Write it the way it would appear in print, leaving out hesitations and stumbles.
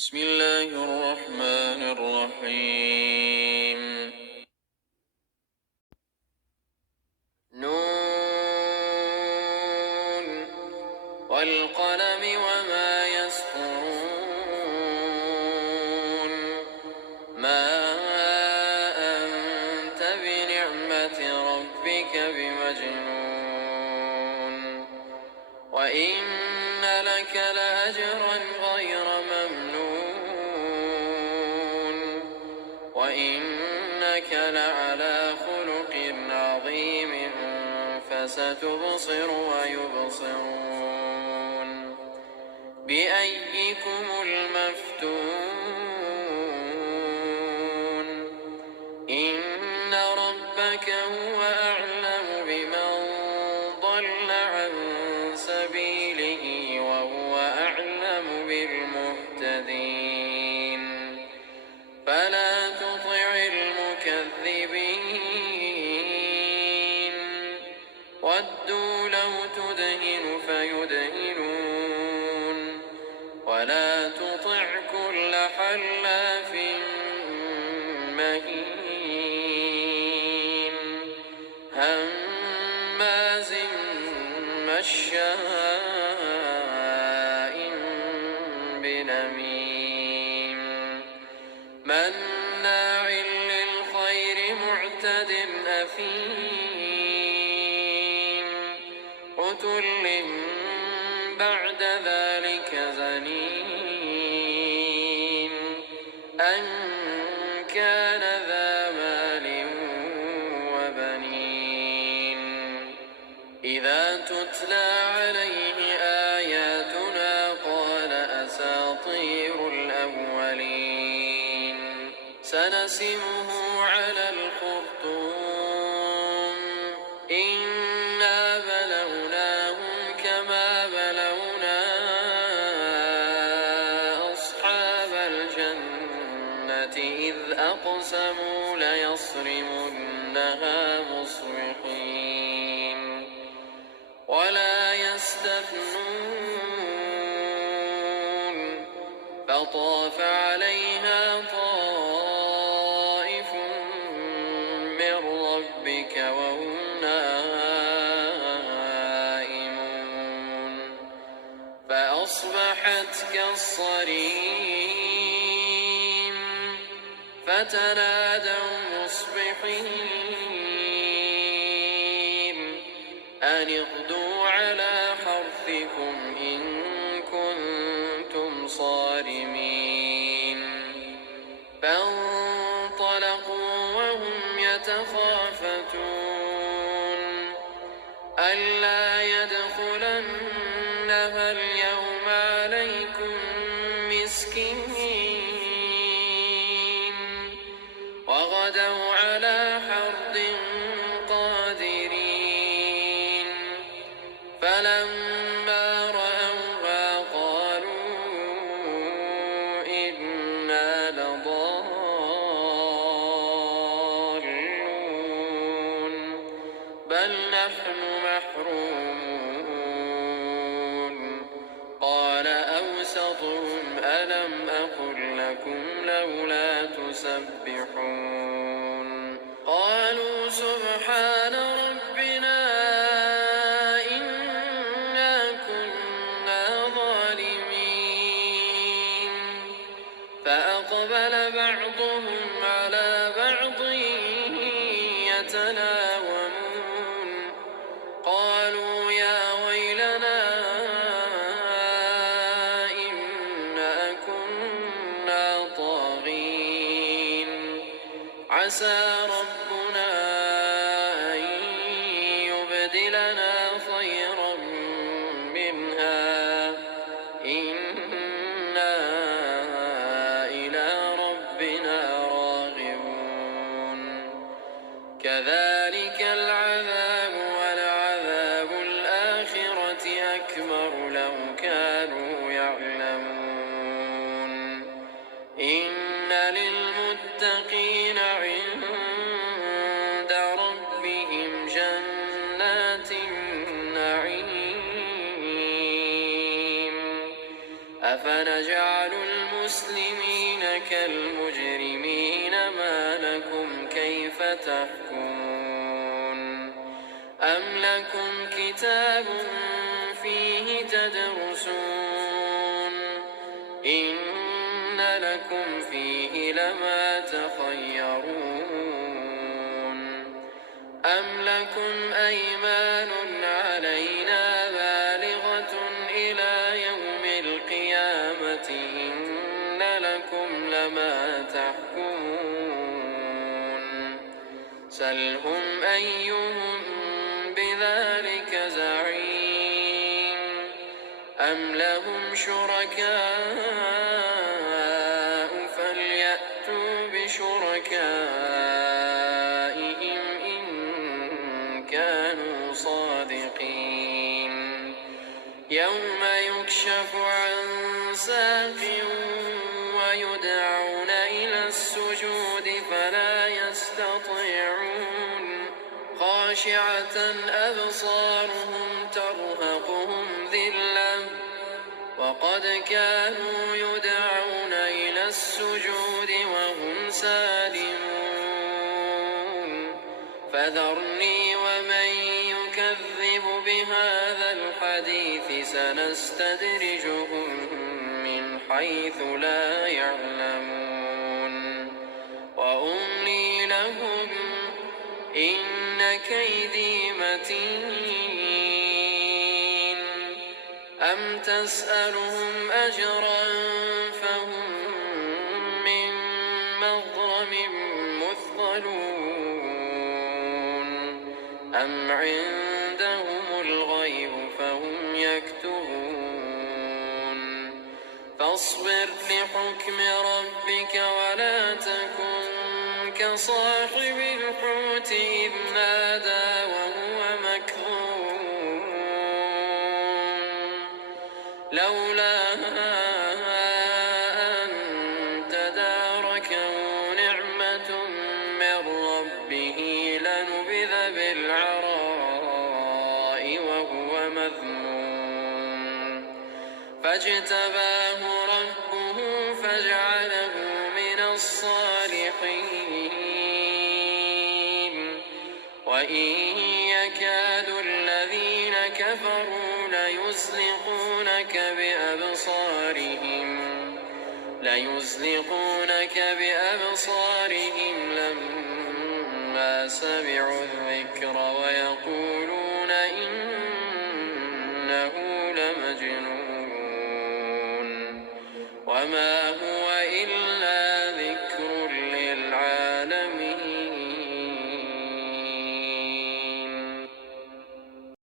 بسم الله الرحمن الرحيم. نون والقلم وما يسطرون. ما أنت بنعمة ربك بمجنون وإن لك لأجرا غير ممنون وإنك لعلى خلق عظيم فستبصر ويبصرون بأيكم المفتون إن ربك هو أعلم بمن ضل عن سبيله وهو أعلم بالمهتدين فلا تطع المكذبين ودوا لو تدهن فيدهنون ولا تطع كل حلاف مهين هماز مشاء بنميم مناع للخير معتد أثيم عتل بعد ذلك زنيم أن كان ذا مال وبنين إذا تتلى عليه آياتنا قال أساطير الأولين سنسمه على الخرطوم إنا بلوناهم كما بلونا أصحاب الجنة إذ أقسموا ليصرمنها مصبحين ولا يستثنون فطاف عليها طائف من ربك وهم نائمون فأصبحت كالصريم فتنادوا مصبحين أن اغدوا على حرثكم إن كنتم صارمين فانطلقوا وهم يتخافتون ألا يدخلنها اليوم عليكم مسكين وغدوا على حرد قادرين فلما رأوها قالوا إنا لضالون بل نحن محرومون قال أوسطهم ألم أقل لكم لولا تسبحون قالوا سبحان ربنا إنا كنا ظالمين فأقبل بعضهم على بعض يتلاومون قالوا يا ويلنا إنا كنا طاغين عسى ربنا أن يبدلنا خيرا منها إنا إلى ربنا راغبون كذلك العذاب ولعذاب الآخرة أكبر لو كانوا يعلمون إن للمتقين عند ربهم جنات النعيم أفنجعل المسلمين المسلمين كالمجرمين ما لكم كيف تحكمون أم لكم كتاب فيه تدرسون إن لكم فيه لما تخيرون أم لكم أيمان علينا بالغة إلى يوم القيامة إن لكم لما تحكمون سلهم أيهم بذلك زعيم أم لهم شركاء فليأتوا بشركائهم إن كانوا صادقين يوم يكشف عن ساق ويدعون إلى السجود فلا يستطيعون خاشعة أبصارهم ترهقهم ذلة وقد كانوا يدعون إلى السجود وهم سالمون فذرني ومن يكذب بهذا الحديث سنستدرجهم من حيث لا يعلمون وأملي لهم إن كيدي متين أم تسألهم أجرا فهم من مغرم مثقلون أم عندهم الغيب فهم يكتبون فاصبر لحكم ربك ولا تكن كصاحب الحوت إذ نادى وهو مكظوم لولا أن تداركه نعمة من ربه لنبذ بالعراء وهو مذموم فاجتباه ربه فاجعله من الصالحين وإن يكاد الذين كفروا ليزلقونك بأبصارهم لما سمعوا الذكر ويقولون إنه لمجنون وما هو